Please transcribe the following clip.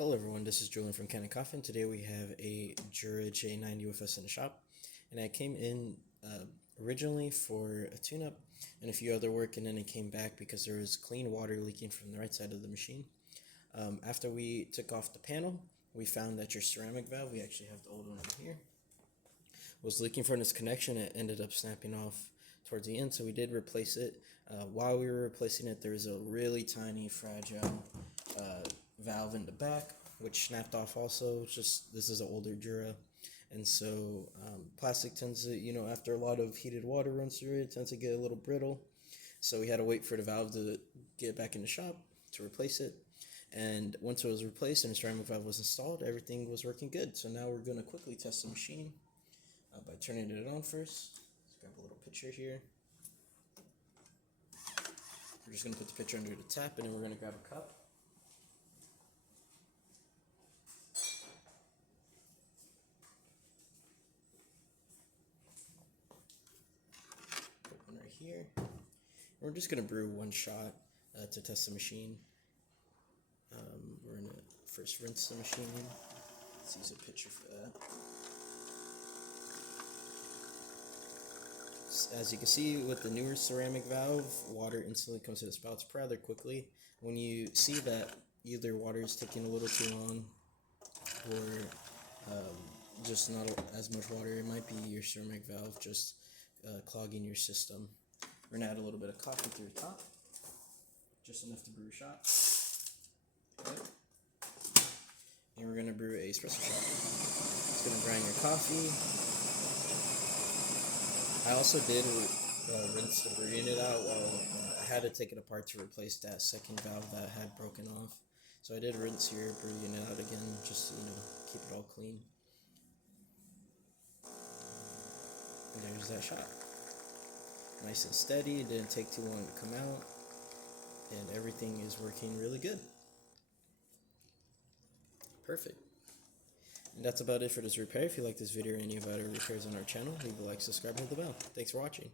Hello everyone, this is Julian from Kanen Coffee, and today we have a Jura J90 with us in the shop. And I came in originally for a tune-up and a few other work, and then it came back because there was clean water leaking from the right side of the machine. After we took off the panel, we found that your ceramic valve, we actually have the old one right here, was leaking from this connection. It ended up snapping off towards the end, so we did replace it. While we were replacing it, there was a really tiny, fragile valve in the back, which snapped off also. Just this is an older Jura, and so plastic tends to, after a lot of heated water runs through it, it tends to get a little brittle. So we had to wait for the valve to get back in the shop to replace it. And once it was replaced and the ceramic valve was installed, everything was working good. So now we're going to quickly test the machine by turning it on first. Let's grab a little pitcher here. We're just going to put the pitcher under the tap, and then we're going to grab a cup. Put one right here. And we're just going to brew one shot to test the machine. We're going to first rinse the machine. Let's use a pitcher for that. As you can see, with the newer ceramic valve, water instantly comes to the spouts rather quickly. When you see that either water is taking a little too long or just not as much water, it might be your ceramic valve just clogging your system. We're going to add a little bit of coffee to the top, just enough to brew a shot. Okay. And we're going to brew a espresso shot. It's going to grind your coffee. I also did rinse the brewing unit out while I had to take it apart to replace that second valve that had broken off. So I did rinse your brewing unit out again, just to keep it all clean. And there's that shot. Nice and steady, it didn't take too long to come out, and everything is working really good. Perfect. And that's about it for this repair. If you like this video or any of our other repairs on our channel, leave a like, subscribe, and hit the bell. Thanks for watching.